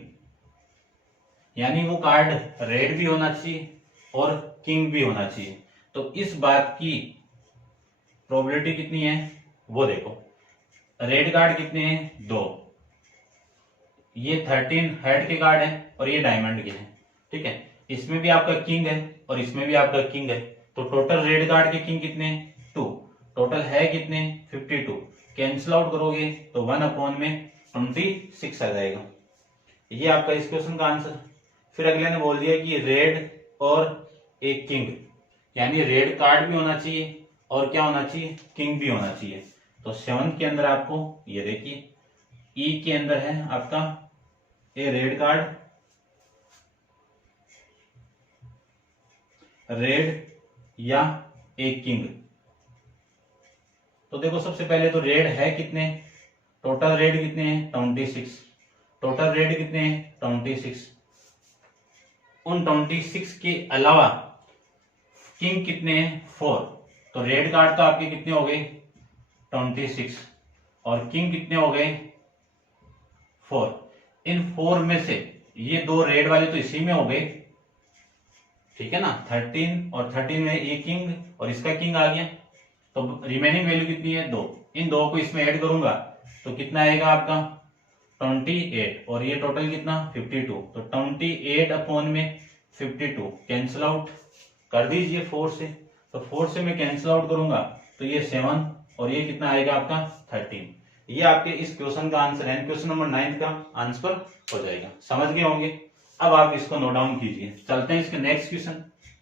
यानी वो कार्ड रेड भी होना चाहिए और किंग भी होना चाहिए। तो इस बात की प्रोबेबिलिटी कितनी है वो देखो, रेड कार्ड कितने हैं 2, ये 13 हेड के कार्ड है और ये डायमंड के हैं, ठीक है। इसमें भी आपका किंग है और इसमें भी आपका किंग है, तो टोटल रेड कार्ड के किंग कितने 2, टोटल है कितने 52, कैंसिल आउट करोगे तो 1 अपॉन में 26 आ जाएगा। ये आपका इस क्वेश्चन का आंसर। फिर अगले ने बोल दिया कि रेड और एक किंग, यानी रेड कार्ड भी होना चाहिए और क्या होना चाहिए किंग भी होना चाहिए। तो 7 के अंदर आपको ये देखिए ई के अंदर है आपका ए रेड कार्ड, रेड या एक किंग। तो देखो सबसे पहले तो रेड है कितने, टोटल रेड कितने हैं 26, टोटल रेड कितने हैं 26, उन 26 के अलावा किंग कितने हैं 4, तो रेड कार्ड तो आपके कितने हो गए 26 और किंग कितने हो गए 4। इन 4 में से ये 2 रेड वाले तो इसी में हो गए, ठीक है ना, 13 और 13 में ये किंग और इसका किंग आ गया, तो रिमेनिंग वैल्यू कितनी है 2, इन 2 को इसमें ऐड करूंगा तो कितना आएगा आपका 28 और ये टोटल कितना 52, तो 28 अपॉन में 52 कैंसिल आउट कर दीजिए 4 से, तो 4 से मैं कैंसिल आउट करूंगा तो ये 7 और ये कितना आएगा आपका 13। ये आपके इस क्वेश्चन का आंसर है, क्वेश्चन नंबर 9 का आंसर हो जाएगा। समझ गए होंगे, अब आप इसको नोट डाउन कीजिए। चलते हैं इसके नेक्स्ट क्वेश्चन,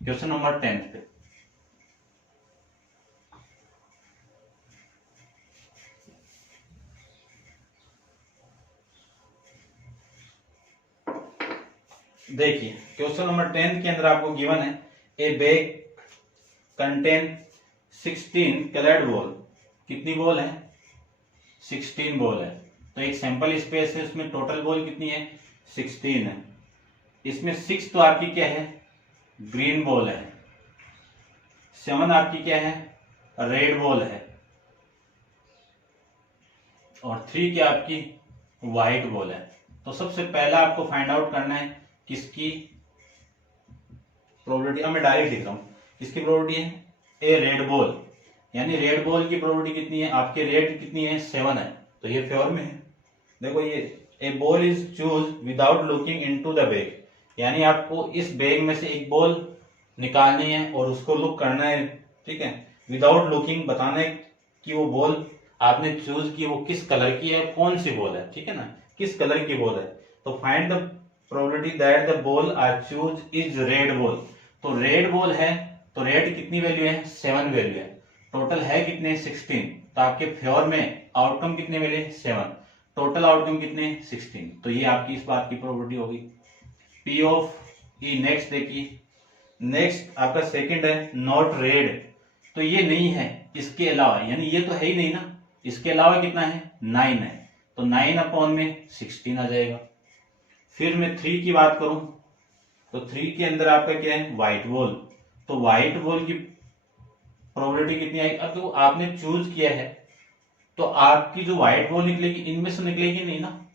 क्वेश्चन नंबर 10 पे। देखिए क्वेश्चन नंबर 10 के अंदर आपको गिवन है ए बैग कंटेन 16 कलर्ड बॉल। कितनी बॉल है? 16 बॉल है। तो एक सैंपल स्पेस है, उसमें टोटल बॉल कितनी है? 16 है। इसमें 6 तो आपकी क्या है? ग्रीन बॉल है। 7 आपकी क्या है? रेड बॉल है। और 3 क्या आपकी? व्हाइट बॉल है। तो सबसे पहला आपको फाइंड आउट करना है किसकी प्रोबेबिलिटी। अब मैं डायरेक्ट लिख रहा हूं, किसकी प्रोबेबिलिटी है? ए रेड बॉल, यानी रेड बॉल की प्रोबेबिलिटी कितनी है? आपके रेड कितनी है? 7 है, तो ये फेवर में है। देखो ये a ball is choose without looking into the bag, यानी आपको इस बैग में से एक बॉल निकालनी है और उसको लुक करना है, ठीक है। विदाउट लुकिंग बताना है कि वो बॉल आपने चूज की वो किस कलर की है, कौन सी बॉल है, ठीक है ना, किस कलर की बॉल है। तो find the probability that the ball are choose is red ball. तो रेड बॉल है, तो रेड कितनी वैल्यू है? 7 वैल्यू है। टोटल है कितने? 16। तो आपके फेवर में आउटकम कितने मिले? 7। टोटल आउटकम कितने? 16। तो ये आपकी इस बात की प्रोबेबिलिटी होगी पी ऑफ ई। नेक्स्ट देखिए, नेक्स्ट आपका सेकंड है नॉट रेड। तो ये नहीं है, इसके अलावा, यानी ये तो है ही नहीं ना, इसके अलावा कितना है? 9 है। तो 9 अपॉन में 16 आ जाएगा। फिर मैं 3 की बात करूं तो 3 के अंदर आपका क्या है? White ball. तो व्हाइट बॉल की प्रोबेबिलिटी कितनी आएगी? अब तो आपने चूज किया है, तो आपकी जो व्हाइट बॉल निकलेगी इनमें से निकलेगी नहीं ना,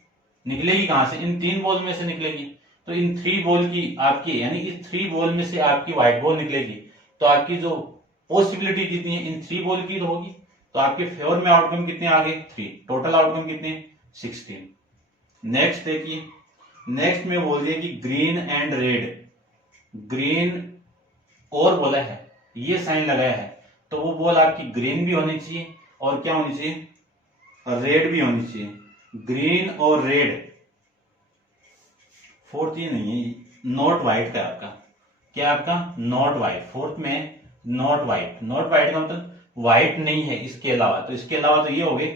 निकलेगी कहां से? इन 3 बॉल में से निकलेगी। तो इन 3 बॉल की आपकी, यानी इस 3 बॉल में से आपकी व्हाइट बॉल निकलेगी, तो आपकी जो पॉसिबिलिटी कितनी है? इन 3 बॉल की तो होगी। तो आपके फेवर में आउटकम कितने आ गए? 3। टोटल आउटकम कितने? 16। नेक्स्ट देखिए, नेक्स्ट में बोल दिया कि ग्रीन एंड रेड। ग्रीन और बोला है, ये साइन लगाया है, तो वो बॉल आपकी ग्रीन भी होनी चाहिए और क्या होनी चाहिए? रेड भी होनी चाहिए। ग्रीन और रेड। फोर्थ ये नहीं है, नॉट व्हाइट का आपका क्या? आपका नॉट व्हाइट। फोर्थ में नॉट व्हाइट। नॉट व्हाइट का मतलब व्हाइट नहीं है इसके अलावा। तो इसके अलावा तो ये हो गए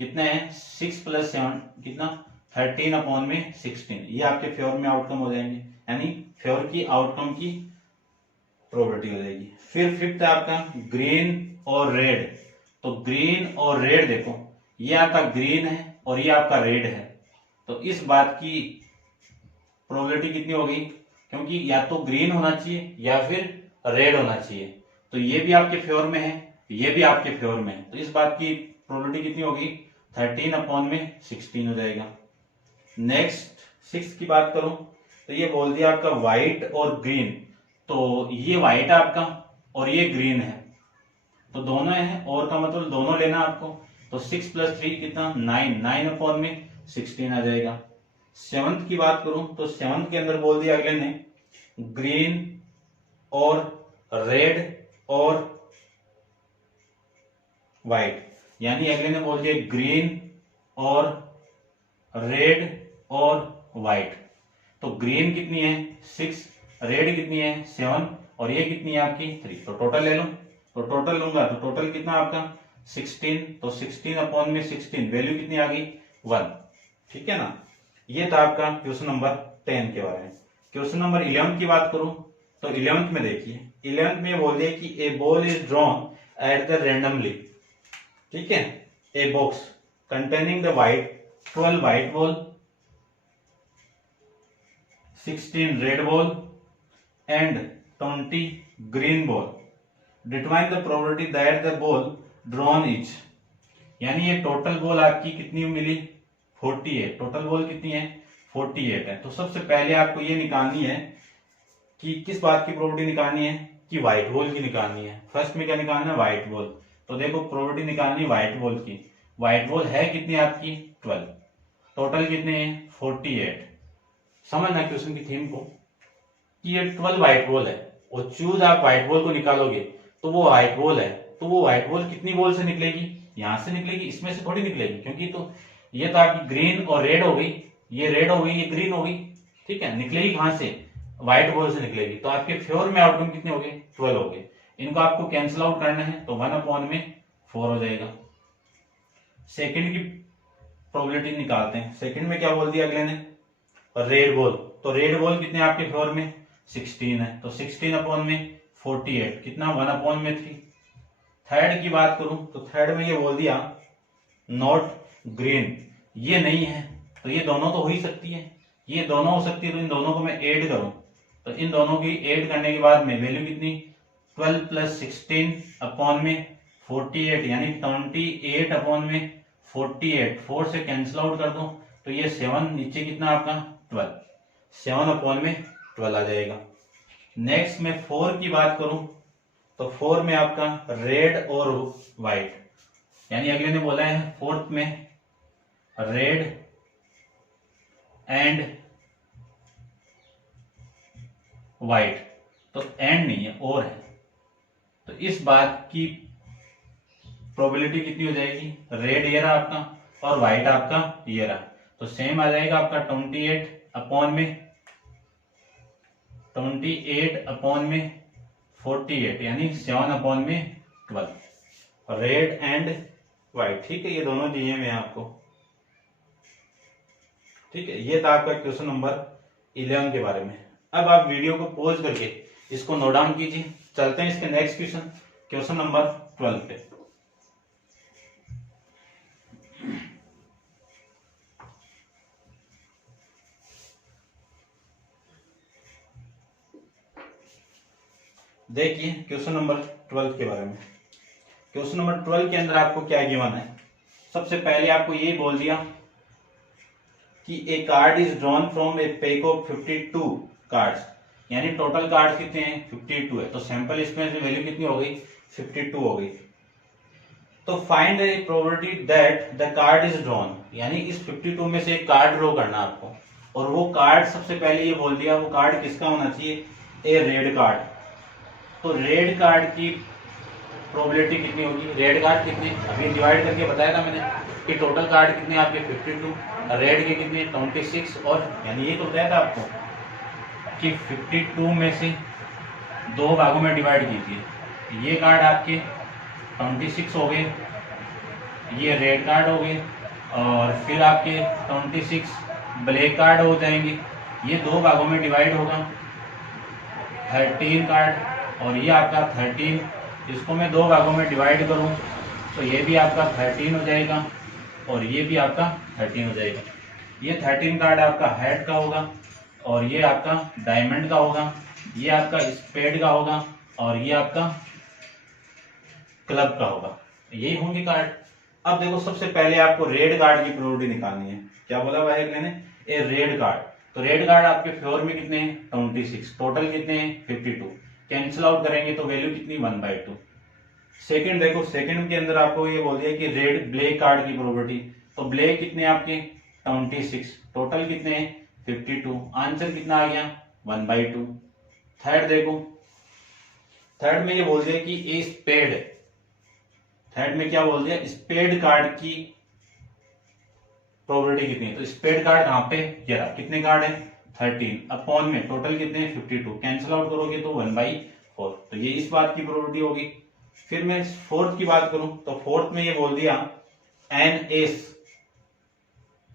कितने हैं? 6 + 7 कितना? 13 अपॉन में 16। ये आपके फेवर में आउटकम हो जाएंगे, यानी फेवर की आउटकम की प्रोबेबिलिटी हो जाएगी। फिर फिफ्थ है आपका ग्रीन और रेड। तो ग्रीन और रेड देखो, ये आपका ग्रीन है और ये आपका रेड है। तो इस बात की प्रोबेबिलिटी कितनी होगी? क्योंकि या तो ग्रीन होना चाहिए या फिर रेड होना चाहिए। तो ये भी आपके फेवर में है, ये भी आपके फेवर में है। तो इस बात की प्रोबेबिलिटी कितनी होगी? 13 अपॉन में 16 हो जाएगा। नेक्स्ट 6 की बात करूं तो ये बोल दिया आपका व्हाइट और ग्रीन। तो ये व्हाइट है आपका और ये ग्रीन है, तो दोनों है, और का मतलब दोनों लेना आपको। तो 6 + 3 कितना? 9। 9 अपॉन में 16 आ जाएगा। 7th की बात करूं तो 7th के अंदर बोल दिया अगले ने ग्रीन और रेड और व्हाइट, यानी अगले ने बोल दिया ग्रीन और रेड और व्हाइट। तो ग्रीन कितनी है? 6, रेड कितनी है? 7, और ये कितनी है आपकी? 3। तो टोटल ले लो। तो टोटल लूंगा तो टोटल कितना आपका? 16। तो 16 अपॉन में 16 वैल्यू कितनी आ गई? 1। ठीक है ना। ये था आपका क्वेश्चन नंबर 10 के बारे में। क्वेश्चन नंबर 11 की बात करूं तो 11th में देखिए, 11th में बोल दिया कि a ball is drawn at the randomly, ठीक है, a box containing the white 12 white ball, 16 red ball and 20 green ball. Determine the probability that the ball drawn is, यानी ये टोटल बॉल आपकी कितनी मिली? 48। टोटल बॉल कितनी है? 48 है। तो सबसे पहले आपको ये निकालनी है कि किस बात की प्रोबेबिलिटी निकालनी है? कि व्हाइट बॉल की निकालनी है। फर्स्ट में क्या निकालना है? White ball. तो देखो प्रोबेबिलिटी निकालनी है व्हाइट बॉल की। व्हाइट बॉल है कितनी आपकी? 12। टोटल कितने हैं? 48। समझना क्वेश्चन की थीम को कि ये 12 व्हाइट बॉल है और चूज आप व्हाइट बॉल को निकालोगे तो वो व्हाइट बॉल है, तो वो व्हाइट बॉल कितनी बॉल से निकलेगी? यहां से निकलेगी, इसमें से थोड़ी निकलेगी, क्योंकि तो ये तो आपकी ग्रीन और रेड हो गई, ये रेड हो गई, ये ग्रीन हो गई, ठीक है। निकलेगी कहां से? व्हाइट बॉल से निकलेगी। तो आपके फेवर में आउटकम कितने हो गए? 12 हो गए। इनको आपको कैंसिल आउट करना है, तो 1 अपॉन में 4 हो जाएगा। सेकंड की प्रोबेबिलिटी निकालते हैं। सेकंड में क्या बोल दिया अगले ने? और रेड बॉल, तो रेड बॉल कितने आपके फेवर में 16 है, तो 16 अपॉन में 48 कितना 1 अपॉन में 3। थर्ड की बात करूं तो थर्ड में ये बोल दिया नॉट ग्रीन, ये नहीं है, तो ये दोनों तो हो ही सकती है, ये दोनों हो सकती है, तो इन दोनों को मैं ऐड करूं, तो इन दोनों की ऐड करने के बाद में वैल्यू कितनी 12 प्लस 16 अपॉन में 48 यानी 28 अपॉन में 48, 4 से कैंसिल आउट कर दो तो ये 7, नीचे कितना आपका 12, 7 अपॉन में 12 आ जाएगा। नेक्स्ट में 4 की बात करूं तो 4 में आपका रेड और व्हाइट, यानी अगले ने बोला है फोर्थ में रेड एंड व्हाइट, तो एंड नहीं है और है, तो इस बात की प्रोबेबिलिटी कितनी हो जाएगी, रेड ये रहा आपका और व्हाइट आपका ये रहा, तो सेम आ जाएगा आपका 28 अपॉन में 48 यानी 7 अपॉन में 12, रेड एंड व्हाइट। ठीक है, ये दोनों दिए हैं आपको। ठीक है, ये था आपका क्वेश्चन नंबर 11 के बारे में। अब आप वीडियो को पॉज करके इसको नोट डाउन कीजिए, चलते हैं इसके नेक्स्ट क्वेश्चन, क्वेश्चन नंबर 12 पे। देखिए क्वेश्चन नंबर 12 के बारे में। क्वेश्चन नंबर 12 के अंदर आपको क्या गिवन है, सबसे पहले आपको ये बोल दिया कि a card is drawn from a pack of 52 cards, यानी टोटल कार्ड कितने हैं 52 है, तो सैंपल इसमें वैल्यू कितनी हो गई 52 हो गई। तो find A probability that the card is drawn, यानी इस 52 में से एक कार्ड ड्रॉ करना आपको, और वो कार्ड सबसे पहले ये बोल दिया वो कार्ड किसका होना चाहिए, ए रेड कार्ड। तो रेड कार्ड की प्रोबेबिलिटी कितनी होगी, रेड कार्ड कितने, अभी डिवाइड करके बताया था मैंने कि टोटल कार्ड कितने आपके 52, रेड के कितने 26, और यानी ये तो बताया था आपको कि 52 में से 2 भागों में डिवाइड कीजिए, ये कार्ड आपके 26 हो गए, ये रेड कार्ड हो गए, और फिर आपके 26 ब्लैक कार्ड हो जाएंगे, ये 2 भागों में डिवाइड होगा 13 कार्ड, और ये आपका 13, इसको मैं 2 भागों में डिवाइड करूं तो ये भी आपका 13 हो जाएगा और ये भी आपका 13 हो जाएगा। ये 13 कार्ड आपका हेड का होगा, और ये आपका डायमंड का होगा, ये आपका स्पेड का होगा, और ये आपका क्लब का होगा, यही होंगे कार्ड। अब देखो सबसे पहले आपको रेड कार्ड की प्रोबेबिलिटी निकालनी है। क्या बोला भाई मैंने, ए रेड कार्ड, तो रेड कार्ड आपके फेवर में कितने हैं 26, टोटल कितने हैं 52, कैंसिल आउट करेंगे तो वैल्यू कितनी 1/2। सेकंड देखो, सेकंड के अंदर आपको ये बोल दिया कि रेड ब्लैक कार्ड की प्रोबेबिलिटी, तो ब्लैक कितने आपके 26, टोटल कितने हैं 52, आंसर कितना आ गया 1/2। थर्ड देखो, थर्ड में ये बोल दिया कि ए स्पेड, थर्ड में क्या बोल दिया स्पेड कार्ड की प्रोबेबिलिटी कितनी है, तो स्पेड कार्ड कहां पे ये रहा, कितने कार्ड है 13 अपॉन में टोटल कितने हैं 52, कैंसिल आउट करोगे तो 1/4, तो ये इस बात की प्रोबेबिलिटी होगी। फिर मैं फोर्थ की बात करूं तो फोर्थ में ये बोल दिया एन एस,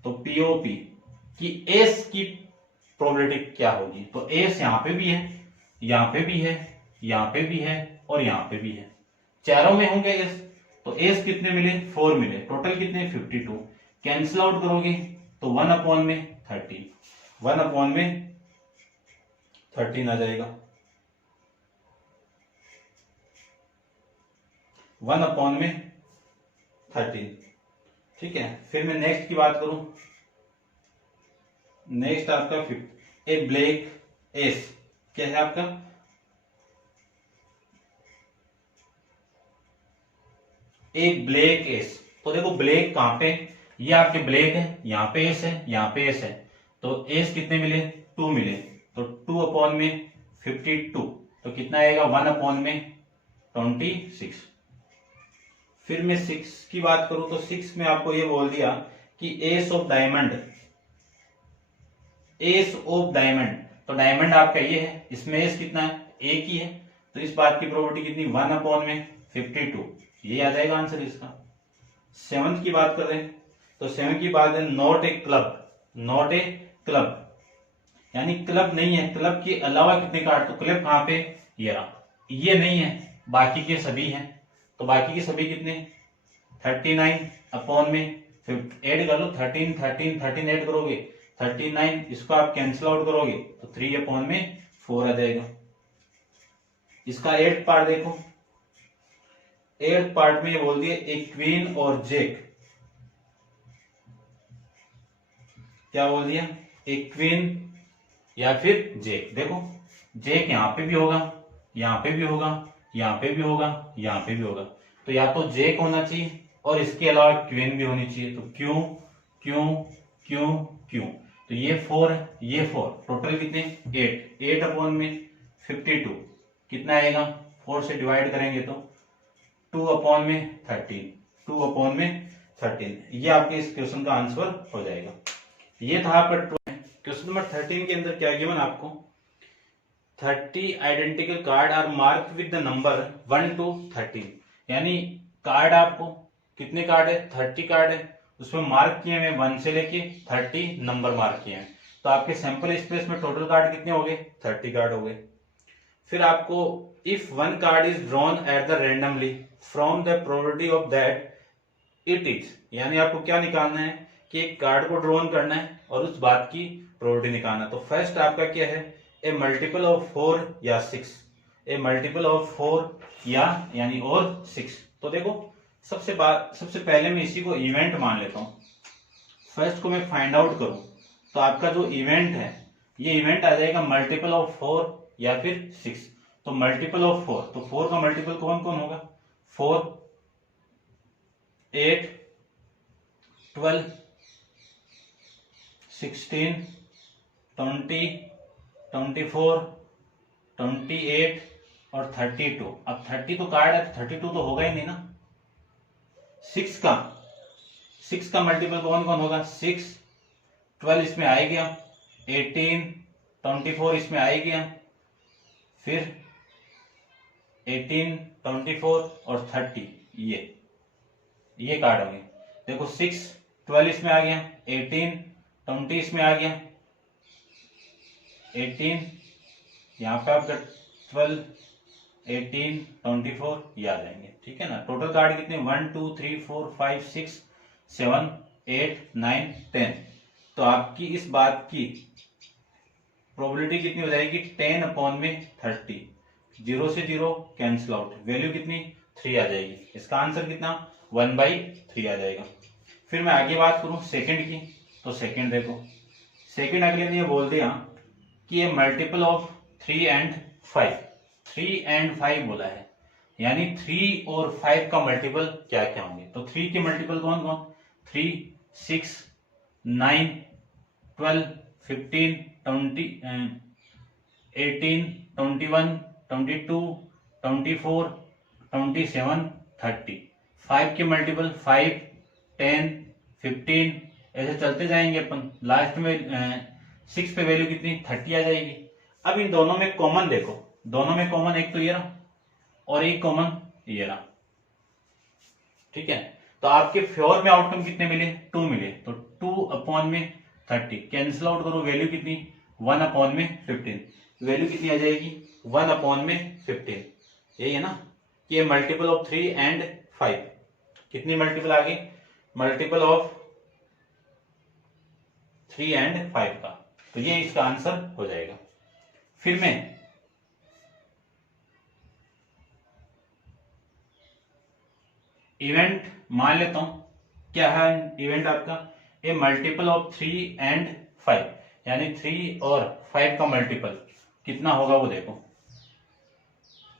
तो पीओपी की एस की प्रोबेबिलिटी क्या होगी, तो एस यहां पे भी है, यहां पे भी है, यहां पे भी है और यहां पे भी है, चारों में होंगे एस, तो एस कितने मिले 4 मिले, टोटल कितने 52, कैंसिल आउट करोगे तो 1 अपॉन में 13, 1 अपॉन में 13 आ जाएगा, 1 अपॉन में 13। ठीक है, फिर मैं नेक्स्ट की बात करूं, नेक्स्ट आपका ए ब्लैक एस, क्या है आपका एक ब्लैक एस, तो देखो ब्लैक कहां पे, ये आपके ब्लैक है, यहां पे एस है, यहां पे एस है, तो एस कितने मिले 2 मिले, तो 2 अपॉन में 52, तो कितना आएगा 1 अपॉन में 26। फिर मैं 6 की बात करूं तो 6 में आपको ये बोल दिया कि S of diamond, S of diamond, तो डायमंड आपका ये है, इसमें एस कितना है एक ही है, तो इस बात की प्रोबेबिलिटी कितनी 1 अपॉन में 52, ये आ जाएगा आंसर इसका। 7th की बात कर रहे हैं तो 7 की बात है not a club, not a club, यानी क्लब नहीं है, क्लब के अलावा कितने कार्ड, तो क्लब कहाँ पे, ये रहा, ये नहीं है, बाकी के सभी हैं। तो बाकी के सभी कितने, 39 अपॉन में ऐड कर लो, 13 13 13 ऐड करोगे 39, इसको आप कैंसिल आउट करोगे तो 3 अपॉन में 4 आ जाएगा। इसका 8th पार्ट देखो, 8th पार्ट में ये बोल दिया एक क्वीन और जैक, क्या बोल दिया, एक क्वीन या फिर जैक। देखो जैक यहां पे भी होगा, यहां पे भी होगा, यहां पे भी होगा, यहां पे भी होगा, तो या तो जैक होना चाहिए और इसके अलावा क्वीन भी होनी चाहिए। तो क्यों क्यों क्यों क्यों, तो ये 4 है, ये 4, टोटल कितने 8, 8 अपॉन में 52 कितना आएगा, 4 से डिवाइड करेंगे तो 2 अपॉन में 13, 2 अपॉन में 13, ये आपके इस क्वेश्चन का आंसर हो जाएगा। ये था आपका क्वेश्चन नंबर 13 के अंदर क्या गिवन आपको, 30 identical card are mark with the number 1 to 13, यानी कार्ड आपको कितने कार्ड है, 30 कार्ड है, उसमें मार्क किए हुए 1 से लेके 30 नंबर मार्क किए हैं। तो आपके सैंपल स्पेस में टोटल कार्ड कितने हो गए, 30 कार्ड हो गए। फिर आपको if one card is drawn at the randomly from the probability of that it is, यानी आपको क्या निकालना है कि एक कार्ड को ड्रॉन करना है और उस बात की प्रोबेबिलिटी निकालना। तो फर्स्ट आपका क्या है, ए मल्टीपल ऑफ 4 या 6, ए मल्टीपल ऑफ 4 या यानी और 6। तो देखो सबसे पहले मैं इसी को इवेंट मान लेता हूं, फर्स्ट को मैं फाइंड आउट करूं तो आपका जो इवेंट है ये इवेंट आ जाएगा मल्टीपल ऑफ 4 या फिर 6। तो मल्टीपल ऑफ 4, तो 4 का मल्टीपल कौन कौन होगा, 4 8 12 16 20 24 28 और 32। अब 30 तो कार्ड है, 32 तो होगा ही नहीं ना। 6 का मल्टीपल कौन कौन होगा, 6 12 इसमें आ गया, 18 24 इसमें आ गया, फिर 18 24 और 30 ये कार्ड होंगे। देखो 6 12 इसमें आ गया, 18 20 इसमें आ गया, 18 यहाँ पे आपका 12 18 24 ये आ जाएंगे, ठीक है ना। टोटल कार्ड कितने 1 2 3 4 5 6 7 8 9 10। तो आपकी इस बात की प्रोबेबिलिटी कितनी हो जाएगी, 10 अपॉन में 30, 0 से 0 कैंसिल आउट, वैल्यू कितनी 3 आ जाएगी। इसका आंसर कितना 1/3 आ जाएगा। फिर मैं आगे बात करूं सेकंड की, तो सेकंड देखो, सेकंड अगले ने ये बोल दिया कि ये मल्टीपल ऑफ 3 and 5, 3 and 5 बोला है, यानी 3 और 5 का मल्टीपल क्या क्या होंगे। तो 3 के मल्टीपल कौन कौन, 3 6 9 12 15 20 18 21 22 24 27 30। 5 के मल्टीपल 5 10 15 ऐसे चलते जाएंगे अपन, लास्ट में 6 पे वैल्यू कितनी 30 आ जाएगी। अब इन दोनों में कॉमन देखो, दोनों में कॉमन एक तो ये रहा और एक कॉमन ये रहा, ठीक है। तो आपके फ्योर में आउटकम कितने मिले, 2 मिले, तो 2 अपॉन में 30 कैंसिल आउट करो, वैल्यू कितनी 1 अपॉन में 15, वैल्यू कितनी आ जाएगी 1 अपॉन में 15। यही है ना कि ये मल्टीपल ऑफ 3 and 5, कितनी मल्टीपल आ गई, मल्टीपल ऑफ 3 and 5 का, तो ये इसका आंसर हो जाएगा। फिर मैं इवेंट मान लेता हूं, क्या है इवेंट आपका, ए मल्टीपल ऑफ 3 and 5, यानी 3 और 5 का मल्टीपल कितना होगा वो देखो,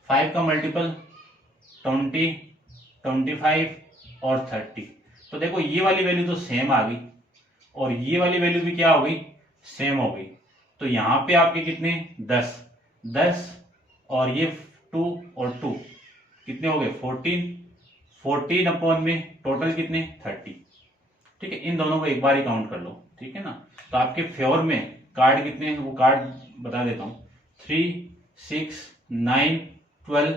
5 का मल्टीपल 20 25 और 30। तो देखो ये वाली वैल्यू तो सेम आ गई और ये वाली वैल्यू भी क्या हो गई, सेम हो गई। तो यहां पे आपके कितने 10 और ये 2 और 2 कितने हो गए 14 अपॉन में टोटल कितने 30, ठीक है। इन दोनों को एक बार ही काउंट कर लो, ठीक है ना। तो आपके फेवर में कार्ड कितने हैं वो कार्ड बता देता हूं, 3 6 9 12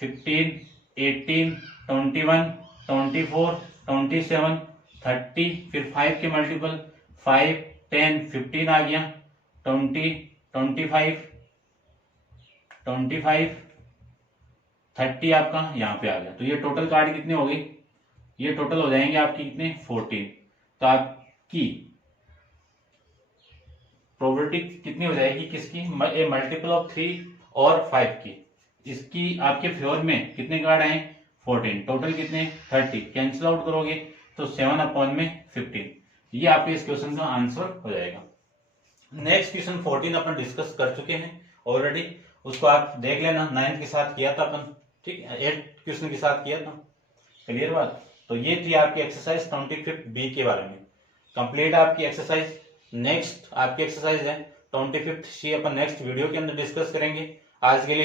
15 18 21 24 27 30, फिर 5 के मल्टीपल 5 10 15 आ गया, 20, 25, 25, 30 आपका यहाँ पे आ गया। तो ये टोटल कार्ड कितने हो गई, ये टोटल हो जाएंगे आपकी कितने 14। तो आपकी प्रोबेबिलिटी कितनी हो जाएगी किसकी, ए मल्टीपल ऑफ 3 और 5 की। इसकी आपके फेवर में कितने कार्ड आए 14, टोटल कितने 30, कैंसिल आउट करोगे तो 7 अपॉन में 15। ये आपके इस क्वेश्चन का आंसर हो जाएगा। नेक्स्ट क्वेश्चन 14 अपन डिस्कस कर चुके हैं ऑलरेडी, उसको आप देख लेना, 9th के साथ किया था अपन, ठीक है, 8th क्वेश्चन के साथ किया था, क्लियर बात। तो ये थी आपकी एक्सरसाइज 25 बी के बारे में, कंप्लीट आपकी एक्सरसाइज। नेक्स्ट आपकी एक्सरसाइज है 25 सी, अपन नेक्स्ट वीडियो के अंदर डिस्कस करेंगे। आज के लिए